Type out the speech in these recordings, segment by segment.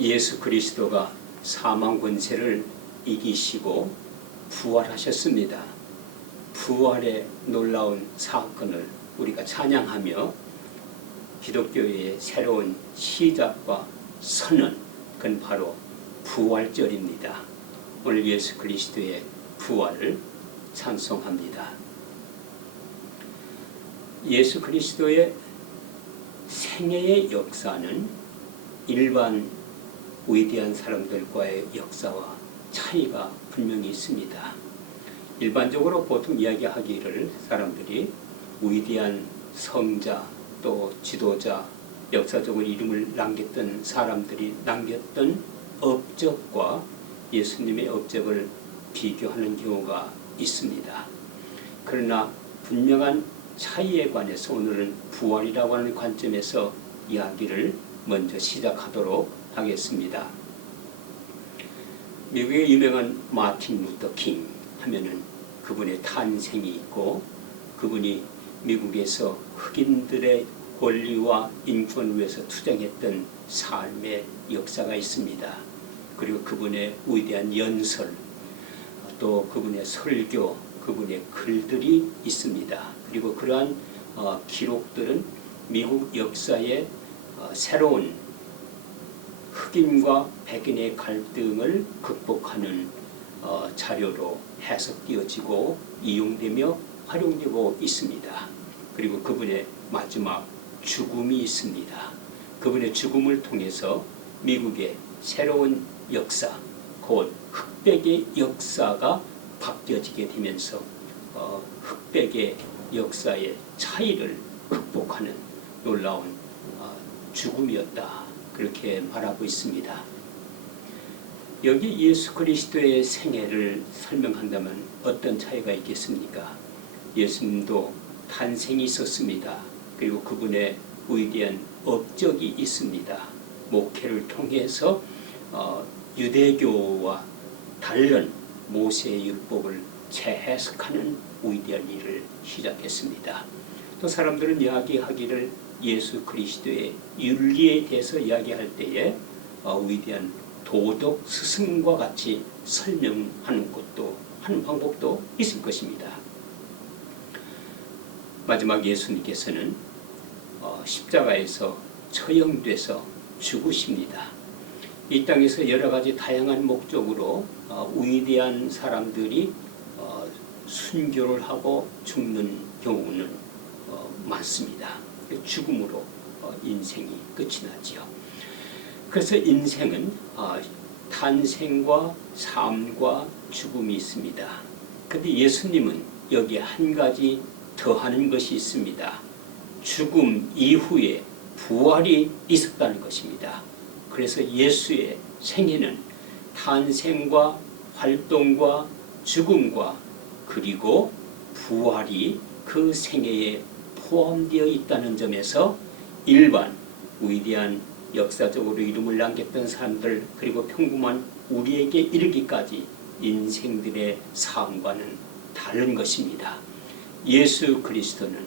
예수 그리스도가 사망 권세를 이기시고 부활하셨습니다. 부활의 놀라운 사건을 우리가 찬양하며 기독교의 새로운 시작과 선언, 그건 바로 부활절입니다. 오늘 예수 그리스도의 부활을 찬송합니다. 예수 그리스도의 생애의 역사는 일반 위대한 사람들과의 역사와 차이가 분명히 있습니다. 일반적으로 보통 이야기하기를 사람들이 위대한 성자 또 지도자, 역사적으로 이름을 남겼던 사람들이 남겼던 업적과 예수님의 업적을 비교하는 경우가 있습니다. 그러나 분명한 차이에 관해서 오늘은 부활이라고 하는 관점에서 이야기를 먼저 시작하도록 하겠습니다. 미국의 유명한 마틴 루터 킹 하면은 그분의 탄생이 있고 그분이 미국에서 흑인들의 권리와 인권을 위해서 투쟁했던 삶의 역사가 있습니다. 그리고 그분의 위대한 연설, 또 그분의 설교, 그분의 글들이 있습니다. 그리고 그러한 기록들은 미국 역사의 새로운 흑인과 백인의 갈등을 극복하는 자료로 해석되어지고 이용되며 활용되고 있습니다. 그리고 그분의 마지막 죽음이 있습니다. 그분의 죽음을 통해서 미국의 새로운 역사, 곧 흑백의 역사가 바뀌어지게 되면서 흑백의 역사의 차이를 극복하는 놀라운 죽음이었다. 그렇게 말하고 있습니다. 여기 예수 그리스도의 생애를 설명한다면 어떤 차이가 있겠습니까? 예수님도 탄생이 있었습니다. 그리고 그분의 위대한 업적이 있습니다. 목회를 통해서 유대교와 다른 모세의 율법을 재해석하는 위대한 일을 시작했습니다. 또 사람들은 이야기하기를 예수 그리스도의 윤리에 대해서 이야기할 때에 위대한 도덕 스승과 같이 설명하는 것도 하는 방법도 있을 것입니다. 마지막 예수님께서는 십자가에서 처형돼서 죽으십니다. 이 땅에서 여러 가지 다양한 목적으로 위대한 사람들이 순교를 하고 죽는 경우는 많습니다. 죽음으로 인생이 끝이 나지요. 그래서 인생은 탄생과 삶과 죽음이 있습니다. 그런데 예수님은 여기에 한 가지 더하는 것이 있습니다. 죽음 이후에 부활이 있었다는 것입니다. 그래서 예수의 생애는 탄생과 활동과 죽음과 그리고 부활이 그 생애에 포함되어 있다는 점에서 일반 위대한 역사적으로 이름을 남겼던 사람들 그리고 평범한 우리에게 이르기까지 인생들의 삶과는 다른 것입니다. 예수 그리스도는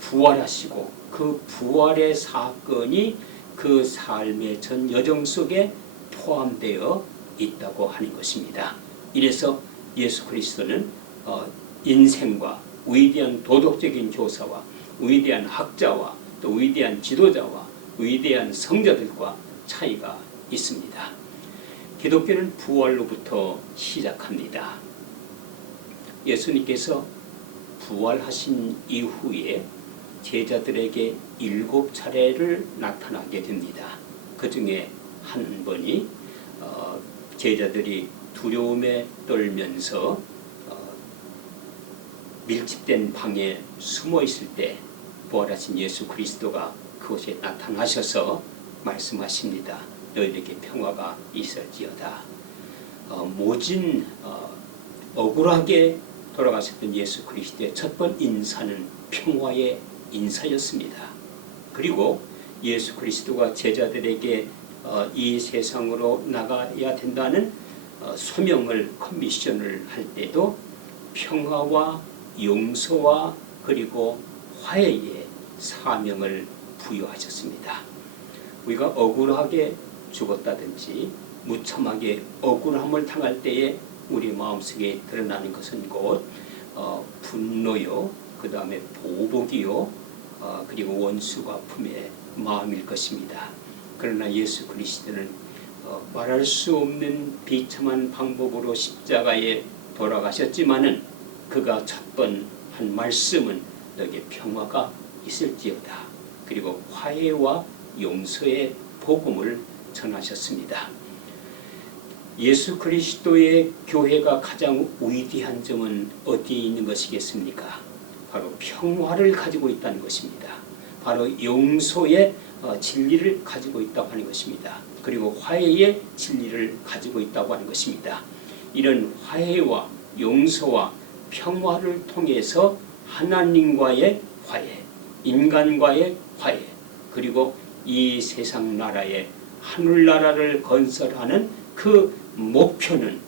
부활하시고 그 부활의 사건이 그 삶의 전 여정 속에 포함되어 있다고 하는 것입니다. 이래서 예수 그리스도는 인생과 위대한 도덕적인 교사와 위대한 학자와 또 위대한 지도자와 위대한 성자들과 차이가 있습니다. 기독교는 부활로부터 시작합니다. 예수님께서 부활하신 이후에 제자들에게 7차례를 나타나게 됩니다. 그 중에 한 번이 제자들이 두려움에 떨면서 밀집된 방에 숨어 있을 때 부활하신 예수 그리스도가 그곳에 나타나셔서 말씀하십니다. 너희에게 평화가 있을지어다. 모진 억울하게 돌아가셨던 예수 그리스도의 첫 번 인사는 평화의 인사였습니다. 그리고 예수 그리스도가 제자들에게 이 세상으로 나가야 된다는 소명을 커미션을 할 때도 평화와 용서와 그리고 화해의 사명을 부여하셨습니다. 우리가 억울하게 죽었다든지 무참하게 억울함을 당할 때에 우리 마음속에 드러나는 것은 곧 분노요, 그 다음에 보복이요, 그리고 원수가 품의 마음일 것입니다. 그러나 예수 그리스도는 말할 수 없는 비참한 방법으로 십자가에 돌아가셨지만은 그가 쳤던 한 말씀은 너에게 평화가 있을지어다. 그리고 화해와 용서의 복음을 전하셨습니다. 예수 그리스도의 교회가 가장 위대한 점은 어디에 있는 것이겠습니까? 바로 평화를 가지고 있다는 것입니다. 바로 용서의 진리를 가지고 있다고 하는 것입니다. 그리고 화해의 진리를 가지고 있다고 하는 것입니다. 이런 화해와 용서와 평화를 통해서 하나님과의 화해, 인간과의 화해, 그리고 이 세상 나라의 하늘나라를 건설하는 그 목표는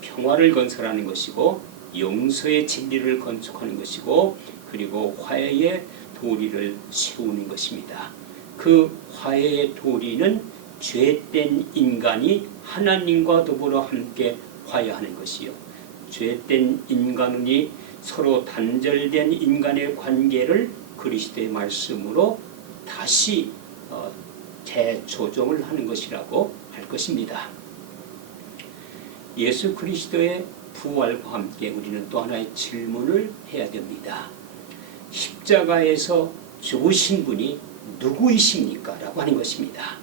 평화를 건설하는 것이고 용서의 진리를 건축하는 것이고 그리고 화해의 도리를 세우는 것입니다. 그 화해의 도리는 죄된 인간이 하나님과 더불어 함께 화해하는 것이요, 죄된 인간이 서로 단절된 인간의 관계를 그리스도의 말씀으로 다시 재조정을 하는 것이라고 할 것입니다. 예수 그리스도의 부활과 함께 우리는 또 하나의 질문을 해야 됩니다. 십자가에서 죽으신 분이 누구이십니까? 라고 하는 것입니다.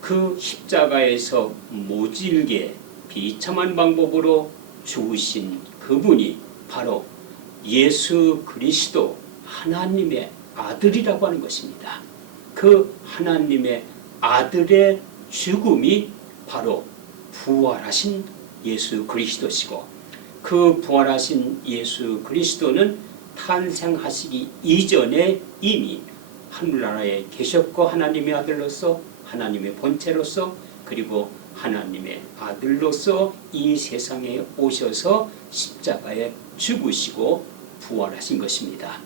그 십자가에서 모질게 비참한 방법으로 죽으신 그분이 바로 예수 그리스도 하나님의 아들이라고 하는 것입니다. 그 하나님의 아들의 죽음이 바로 부활하신 예수 그리스도시고, 그 부활하신 예수 그리스도는 탄생하시기 이전에 이미 하늘나라에 계셨고 하나님의 아들로서, 하나님의 본체로서, 그리고 하나님의 아들로서 이 세상에 오셔서 십자가에 죽으시고 부활하신 것입니다.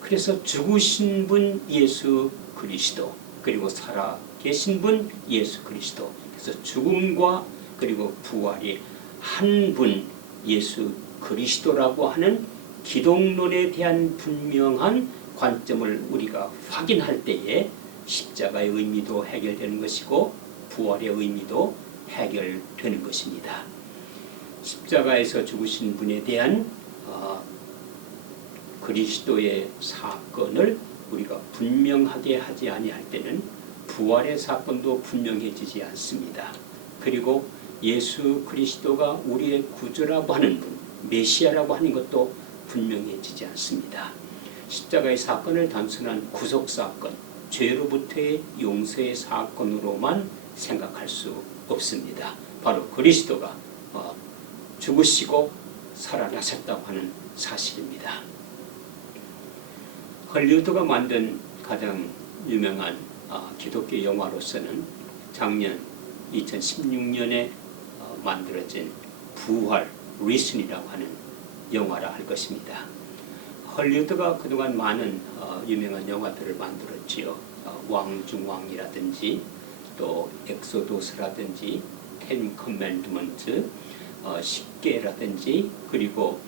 그래서 죽으신 분 예수 그리스도, 그리고 살아 계신 분 예수 그리스도, 그래서 죽음과 그리고 부활이 한 분 예수 그리스도라고 하는 기독론에 대한 분명한 관점을 우리가 확인할 때에 십자가의 의미도 해결되는 것이고 부활의 의미도 해결되는 것입니다. 십자가에서 죽으신 분에 대한 그리스도의 사건을 우리가 분명하게 하지 아니할 때는 부활의 사건도 분명해지지 않습니다. 그리고 예수 그리스도가 우리의 구주라고 하는 분, 메시아라고 하는 것도 분명해지지 않습니다. 십자가의 사건을 단순한 구속사건, 죄로부터의 용서의 사건으로만 생각할 수 없습니다. 바로 그리스도가 죽으시고 살아나셨다고 하는 사실입니다. 헐리우드가 만든 가장 유명한 기독교 영화로서는 작년 2016년에 만들어진 부활, 리슨이라고 하는 영화라 할 것입니다. 헐리우드가 그동안 많은 유명한 영화들을 만들었지요. 왕중왕이라든지 또 엑소도스라든지 텐 커맨드먼트, 10개라든지 그리고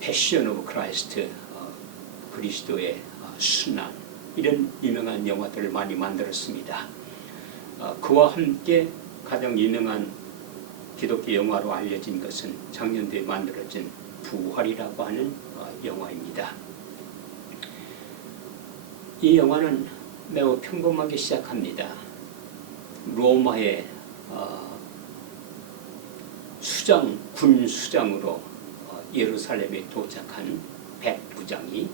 패션 오브 크라이스트, 그리스도의 순환, 이런 유명한 영화들을 많이 만들었습니다. 그와 함께 가장 유명한 기독교 영화로 알려진 것은 작년도에 만들어진 부활이라고 하는 영화입니다. 이 영화는 매우 평범하게 시작합니다. 로마의 군 수장으로 예루살렘에 도착한 백부장이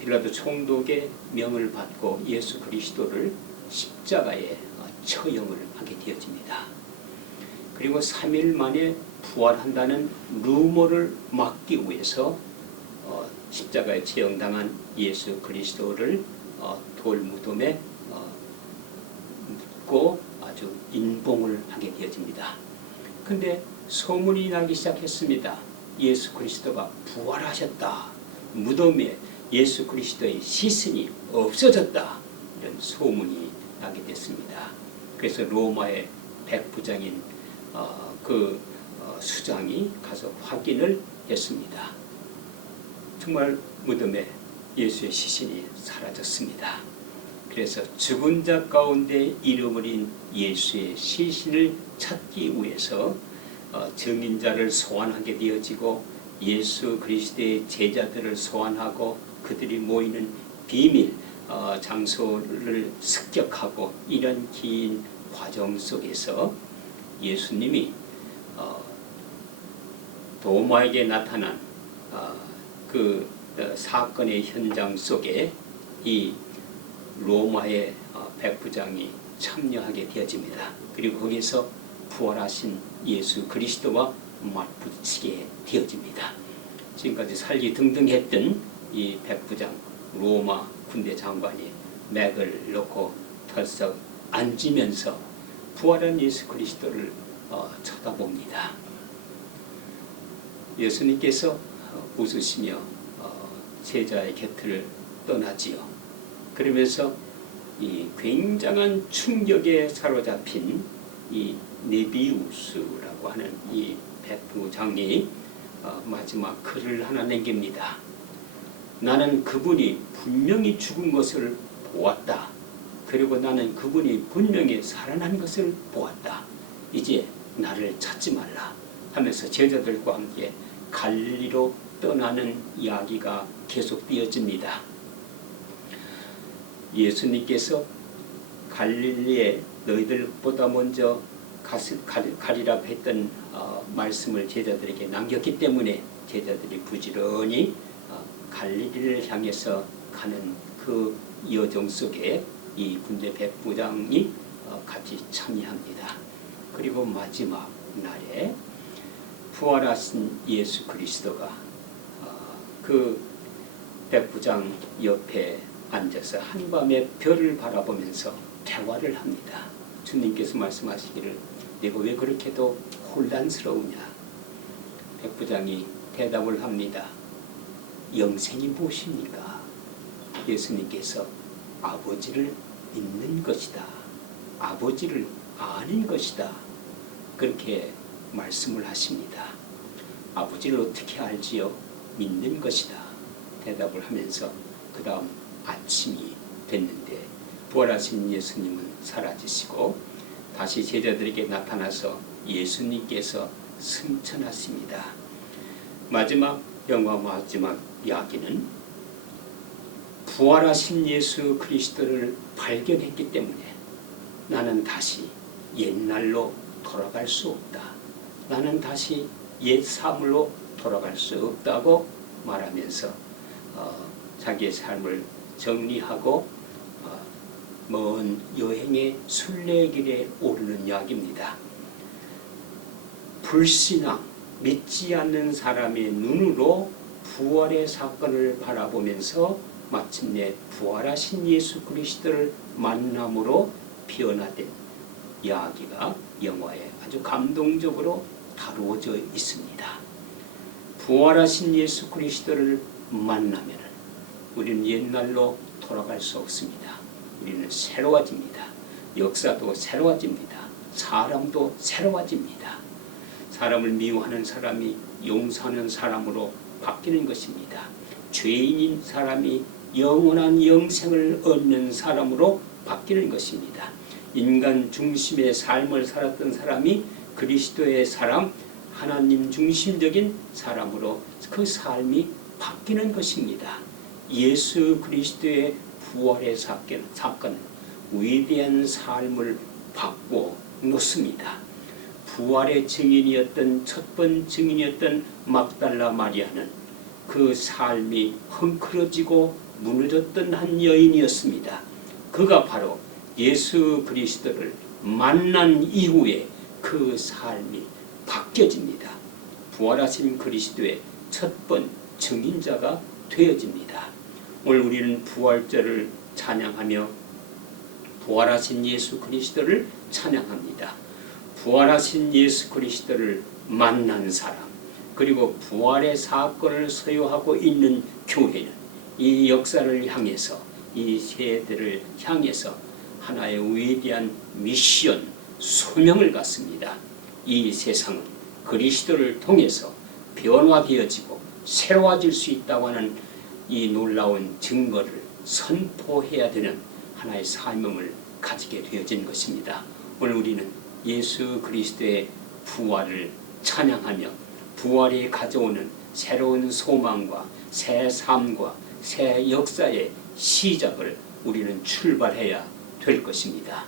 빌라도 총독의 명을 받고 예수 그리스도를 십자가에 처형을 하게 되어집니다. 그리고 3일 만에 부활한다는 루머를 막기 위해서 십자가에 처형당한 예수 그리스도를 돌무덤에 묻고 아주 인봉을 하게 되어집니다. 근데 소문이 나기 시작했습니다. 예수 그리스도가 부활하셨다. 무덤에 예수 그리스도의 시신이 없어졌다. 이런 소문이 나게 됐습니다. 그래서 로마의 백부장인 수장이 가서 확인을 했습니다. 정말 무덤에 예수의 시신이 사라졌습니다. 그래서 죽은 자 가운데 잃어버린 예수의 시신을 찾기 위해서 증인자를 소환하게 되어지고 예수 그리스도의 제자들을 소환하고 그들이 모이는 비밀 장소를 습격하고 이런 긴 과정 속에서 예수님이 도마에게 나타난 그 사건의 현장 속에 이 로마의 백부장이 참여하게 되어집니다. 그리고 거기서 부활하신 예수 그리스도와 맞붙이게 되어집니다. 지금까지 살기 등등했던 이 백부장 로마 군대 장관이 맥을 놓고 털썩 앉으면서 부활한 예수 그리스도를 쳐다봅니다. 예수님께서 웃으시며 제자의 곁을 떠나지요. 그러면서 이 굉장한 충격에 사로잡힌 이 네비우스라고 하는 이 백부장이 마지막 글을 하나 남깁니다. 나는 그분이 분명히 죽은 것을 보았다. 그리고 나는 그분이 분명히 살아난 것을 보았다. 이제 나를 찾지 말라 하면서 제자들과 함께 갈릴리로 떠나는 이야기가 계속되어집니다. 예수님께서 갈릴리에 너희들보다 먼저 가리라고 했던 말씀을 제자들에게 남겼기 때문에 제자들이 부지런히 갈릴리를 향해서 가는 그 여정 속에 이 군대 백부장이 같이 참여합니다. 그리고 마지막 날에 부활하신 예수 그리스도가 그 백부장 옆에 앉아서 한밤에 별을 바라보면서 대화를 합니다. 주님께서 말씀하시기를 내가 왜 그렇게도 혼란스러우냐. 백부장이 대답을 합니다. 영생이 무엇입니까? 예수님께서 아버지를 믿는 것이다. 아버지를 아는 것이다. 그렇게 말씀을 하십니다. 아버지를 어떻게 알지요? 믿는 것이다. 대답을 하면서 그 다음 아침이 됐는데 부활하신 예수님은 사라지시고 다시 제자들에게 나타나서 예수님께서 승천하십니다. 마지막 영화 마지막 이야기는 부활하신 예수 그리스도를 발견했기 때문에 나는 다시 옛날로 돌아갈 수 없다. 나는 다시 옛 삶으로 돌아갈 수 없다고 말하면서 자기의 삶을 정리하고 먼 여행의 순례길에 오르는 이야기입니다. 불신앙, 믿지 않는 사람의 눈으로 부활의 사건을 바라보면서 마침내 부활하신 예수 그리스도를 만남으로 변화된 이야기가 영화에 아주 감동적으로 다루어져 있습니다. 부활하신 예수 그리스도를 만나면 우리는 옛날로 돌아갈 수 없습니다. 우리는 새로워집니다. 역사도 새로워집니다. 사람도 새로워집니다. 사람을 미워하는 사람이 용서하는 사람으로 바뀌는 것입니다. 죄인인 사람이 영원한 영생을 얻는 사람으로 바뀌는 것입니다. 인간 중심의 삶을 살았던 사람이 그리스도의 사람, 하나님 중심적인 사람으로 그 삶이 바뀌는 것입니다. 예수 그리스도의 부활의 사건은 위대한 삶을 바꿔 놓습니다. 부활의 증인이었던 첫 번 증인이었던 막달라 마리아는 그 삶이 헝클어지고 무너졌던 한 여인이었습니다. 그가 바로 예수 그리스도를 만난 이후에 그 삶이 바뀌어집니다. 부활하신 그리스도의 첫 번 증인자가 되어집니다. 오늘 우리는 부활절을 찬양하며 부활하신 예수 그리스도를 찬양합니다. 부활하신 예수 그리스도를 만난 사람, 그리고 부활의 사건을 소유하고 있는 교회는 이 역사를 향해서 이 세대를 향해서 하나의 위대한 미션, 소명을 갖습니다. 이 세상은 그리스도를 통해서 변화되어지고 새로워질 수 있다고 하는 이 놀라운 증거를 선포해야 되는 하나의 사명을 가지게 되어진 것입니다. 오늘 우리는 예수 그리스도의 부활을 찬양하며 부활이 가져오는 새로운 소망과 새 삶과 새 역사의 시작을 우리는 출발해야 될 것입니다.